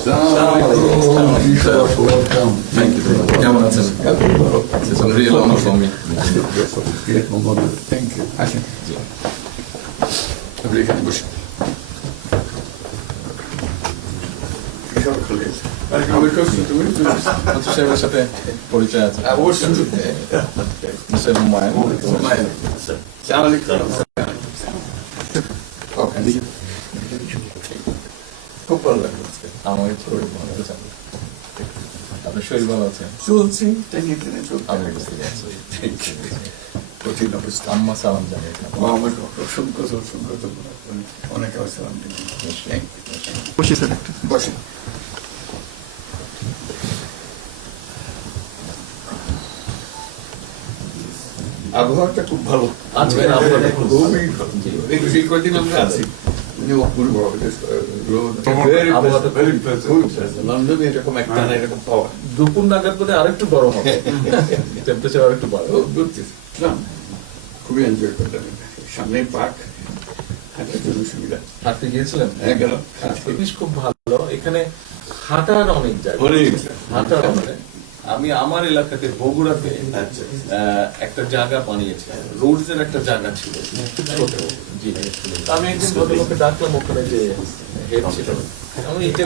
Welcome. Thank you. কেমন আছেন? It's a real honor for me. Great moment. Thank you. আসেন। আপনি এখানে বসুন। আচ্ছা, সাহেবের সাথে পরিচয় আছে। অবশ্যই। মিস্টার হুমায়ুন। আসসালামু আলাইকুম। খুব ভালো লাগলো আজকে। আমার শরীর ভালো আছে। আপনার শরীর ভালো আছে? চলছি, টেনে টেনে চলছে। আমি বুঝতে পারছি। কঠিন অবস্থা। আম্মা সালাম জানাই। আমাকে অসংখ্য অনেক আসসালাম। বসে স্যার একটু বসেন। আবহাওয়াটা খুব ভালো। আজকের আবহাওয়াটা খুব ভালো। খুবই ভালো। এই কদিন আমরা আছি। অপূর্ব লন্ডনে এরকম একটা না এরকম পাওয়া দুপুর নাগাদ বলে আরেকটু গরম হবে, টেম্পারেচার আরেকটু বাড়বে। খুবই এনজয় করলাম। সামনে পার্ক, হাঁটার জন্য সুবিধা। হাঁটতে গিয়েছিলেন? গেলাম। জিনিস খুব ভালো, এখানে হাঁটার অনেক জায়গা। হাঁটার অনেক। আমি আমার এলাকাতে বগুড়াতে একটা জায়গা বানিয়েছি, রোডস এর একটা জায়গা ছিল খুব ছোট। জি, আমি একদিন ভদ্রলোককে ডাকলাম, ওখানে যে হেড ছিল, আমি এটা